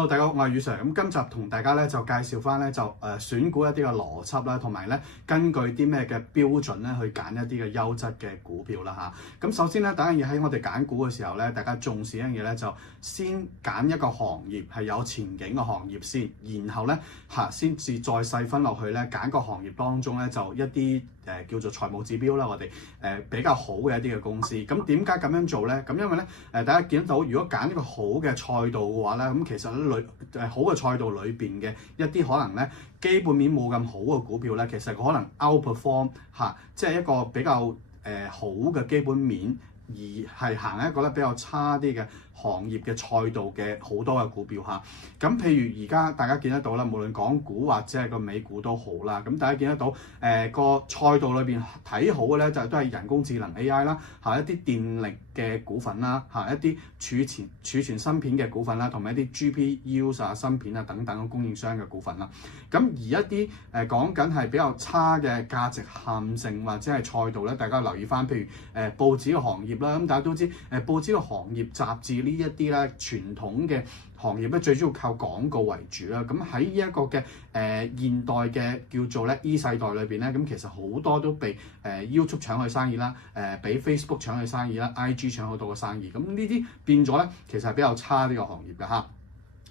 Hello，大家好，我係宇 Sir。咁今集同大家咧就介紹翻咧就選股一啲嘅邏輯啦，同埋咧根據啲咩嘅標準咧去揀一啲嘅優質嘅股票啦嚇。咁首先咧，第一樣嘢喺我哋揀股嘅時候咧，大家重視一樣嘢咧就先揀一個行業係有前景嘅行業先，然後咧先至再細分落去咧揀個行業當中咧就一啲叫做財務指標啦，我哋比較好嘅一啲嘅公司。咁點解咁樣做咧？咁因為咧大家見到如果揀一個好嘅賽道嘅話咧，咁其實好嘅賽道裏邊嘅一啲可能咧基本面冇咁好嘅股票咧，其實佢可能 outperform 即係一個比較好嘅基本面，而係行一個咧比較差啲嘅行業嘅賽道嘅好多嘅股票嚇。咁譬如而家大家見得到啦，無論港股或者係個美股都好啦。咁大家見得到個賽道裏邊睇好嘅咧就都係人工智能 AI 啦，一啲電力嘅股份啦，一啲儲存芯片嘅股份啦，同埋一啲 GPU 啊芯片啊等等嘅供應商嘅股份啦。咁而一啲講緊係比較差嘅價值陷阱或者係賽道咧，大家留意翻，譬如報紙嘅行業啦。咁大家都知報紙嘅行業雜誌呢一啲咧傳統嘅行業咧，最主要靠廣告為主啦。咁喺呢一個嘅現代嘅叫做咧 E 世代裏邊咧，咁其實好多都被YouTube 搶去生意啦，俾 Facebook 搶去生意啦，IG 搶好多個生意。咁呢啲變咗咧，其實係比較差呢個行業嘅嚇。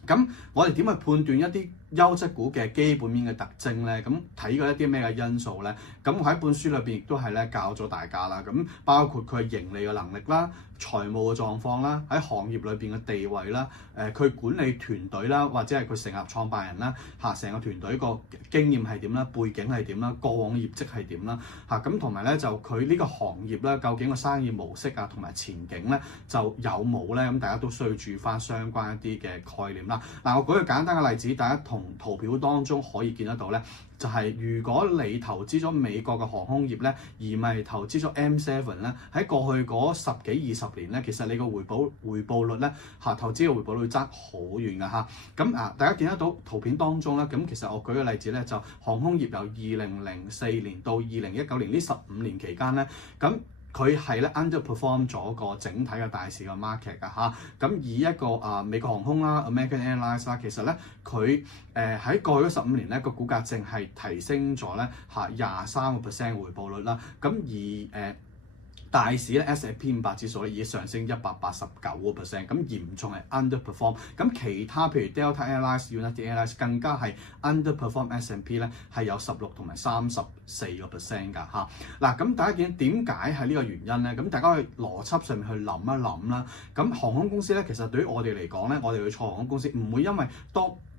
咁我哋點去判斷一啲優質股嘅基本面嘅特徵咧？咁睇過一啲咩嘅因素咧？咁我喺本書裏邊亦都係咧教咗大家啦。咁包括佢盈利嘅能力啦、財務嘅狀況啦、喺行業裏邊嘅地位啦、佢管理團隊啦，或者係佢成立創辦人啦成個團隊個經驗係點啦、背景係點啦、過往業績係點啦咁同埋咧就佢呢個行業咧，究竟個生意模式啊同埋前景咧就有冇咧？咁大家都需要注意翻相關一啲嘅概念啦。嗱，我舉個簡單嘅例子，大家同圖表當中可以見得到咧，就係如果你投資咗美國嘅航空業咧，而唔係投資咗 M7 咧，喺過去嗰10幾20年咧，其實你個回報率咧投資嘅回報率爭好遠㗎嚇。咁大家見得到圖片當中咧，咁其實我舉個例子咧，就航空業由2004年到2019年呢15年期間咧，咁佢係咧 underperform 咗個整體嘅大市嘅 market 㗎嚇。咁以一個美國航空啦 American Airlines 啦，其實咧佢喺過去嗰15年咧個股價淨係提升咗咧23% 回報率啦。咁而大市咧 S&P 500指數咧已經上升189%，咁嚴重係 underperform。咁其他譬如 Delta Airlines、United Airlines 更加係 underperform S&P 咧係有16同埋34% 㗎嚇。嗱，咁大家見點解係呢個原因咧？咁大家去邏輯上面去諗一諗啦。咁航空公司咧，其實對於我哋嚟講咧，我哋去坐航空公司唔會因為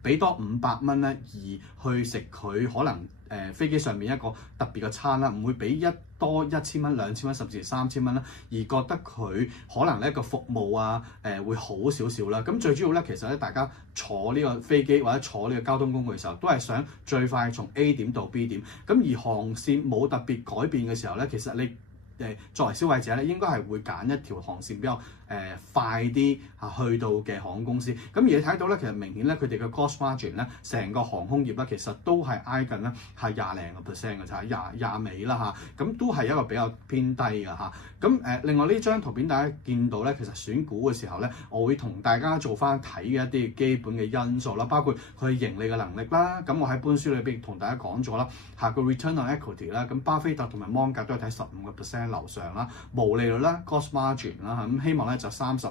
俾多500蚊咧而去食佢可能飛機上面一個特別嘅餐啦，唔會俾多1000蚊、2000蚊甚至3000蚊啦，而覺得佢可能呢個服務會好少少啦。咁最主要咧，其實咧大家坐呢個飛機或者坐呢個交通工具嘅時候，都係想最快從 A 點到 B 點。咁而航線冇特別改變嘅時候咧，其實你作為消費者咧，應該係會揀一條航線比較快啲去到嘅航空公司。咁而你睇到咧，其實明顯咧，佢哋嘅 gross margin 咧，成個航空業咧，其實都係挨近咧係20零個 percent 嘅，就係廿尾啦嚇。咁都係一個比較偏低嘅嚇。咁另外呢張圖片大家見到咧，其實選股嘅時候咧，我會同大家做翻睇嘅一啲基本嘅因素啦，包括佢盈利嘅能力啦。咁我喺本書裏邊同大家講咗啦，個 return on equity 啦，咁巴菲特同埋芒格都係睇15%樓上啦，毛利率啦 gross margin 啦，咁希望咧就30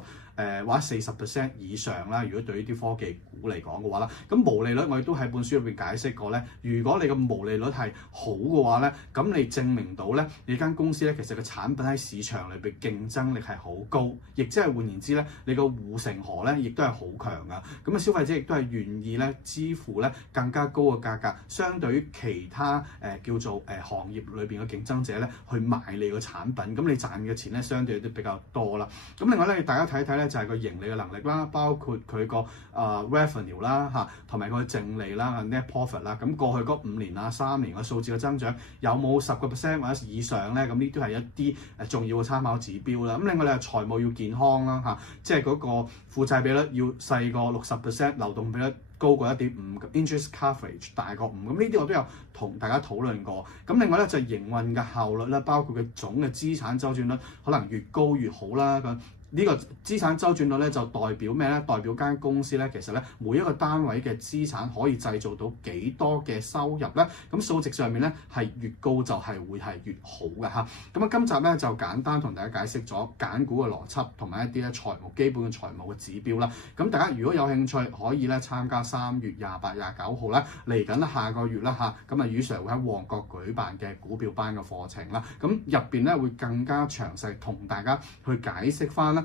或者40% 以上啦。如果對於啲科技股嚟講嘅話啦，咁毛利率我亦都喺本書裏邊解釋過咧。如果你個毛利率係好嘅話咧，咁你證明到咧你間公司咧其實個產品喺市場裏邊競爭力係好高，亦即係換言之咧，你個護城河咧亦都係好強噶。咁消費者亦都係願意咧支付咧更加高嘅價格，相對於其他叫做行業裏邊嘅競爭者咧去買你個產品，咁你賺嘅錢咧相對都比較多啦。咁另外咧，大家睇一睇咧就係個盈利嘅能力啦，包括佢個revenue 啦同埋佢淨利啦 net profit 啦。咁過去嗰5年啊3年嘅數字嘅增長有冇10% 或者以上咧？咁呢都係一啲重要嘅參考指標啦。咁另外你係財務要健康啦即係嗰個負債比率要細過60%，流動比率高過1.5 ，interest coverage 大過5，咁呢啲我都有同大家討論過。咁另外咧就係營運嘅效率啦，包括佢總嘅資產周轉率可能越高越好啦。呢個資產周轉率咧就代表咩咧？代表間公司咧其實咧每一個單位嘅資產可以製造到幾多嘅收入咧？咁數值上面咧係越高就係會係越好嘅嚇。咁啊今集咧就簡單同大家解釋咗揀股嘅邏輯同埋一啲咧基本嘅財務嘅指標啦。咁大家如果有興趣，可以咧參加3月28、29號咧嚟緊下個月啦嚇。咁啊，余 Sir 會喺旺角舉辦嘅股票班嘅課程啦。咁入邊咧會更加詳細同大家去解釋翻啦。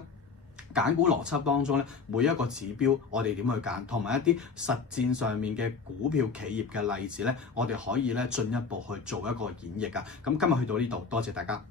揀股邏輯當中咧，每一個指標我哋點去揀，同埋一啲實戰上面嘅股票企業嘅例子咧，我哋可以咧進一步去做一個演繹啊。咁今日去到呢度，多謝大家。